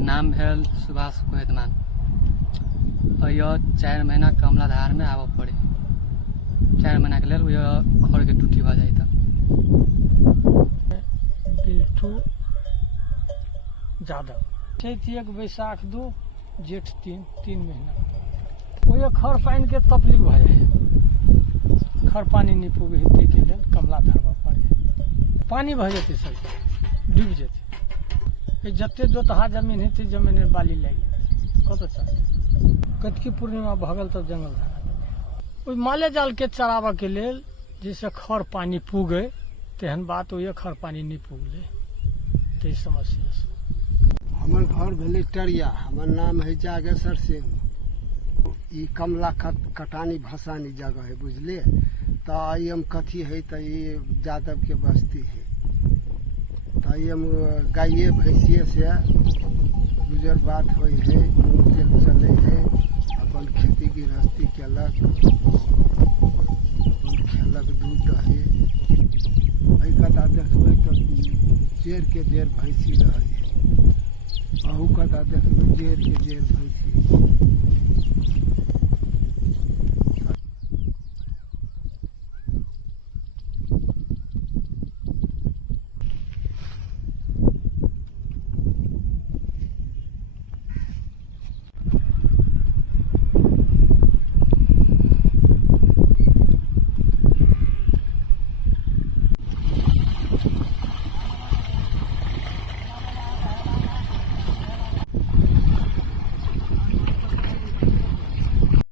नाम भेल सुभाष गोहेतमान और यह 4 महीना कमलाधार में आबऽ पड़े 4 महीना के लिए खड़ के टूटी भ जाए। बिल्टू यादव चैत 1 बैसाख 2 जेठ 3 महीना वो खर पानि के तकलीफ भ जाए। खर पानी नहीं पुगे हेतै के लेल कमलाधार पड़े पानी भ जेतै सब डूब जेतै जते जोतहा जमीन हेतै जमीन बाली लागि कत कतकी पूर्णिमा भगल तब जंगल धरा माले जाल के चराबऽ के लेल जैसे खर पानी पुगे तेहन बात वो खर पानी नहीं पुगले ते समस्या से। हमर घर भेलै टरिया, हमर नाम है जागेश्वर सिंह। ई कमला कटानी भसानी जगह है बुझलिए। तो हम कथी है तो ये यादव के बस्ती है। तो हम गाये भैंसिए से गुजर बात हो है, चले है, अपन खेती गृहस्थी केलक, अपन खेलक दूध है। कदा देखबै तो जेर के जेर भैंसी रहे है, अहू कदा देखबै जेर के जेर भैंसी।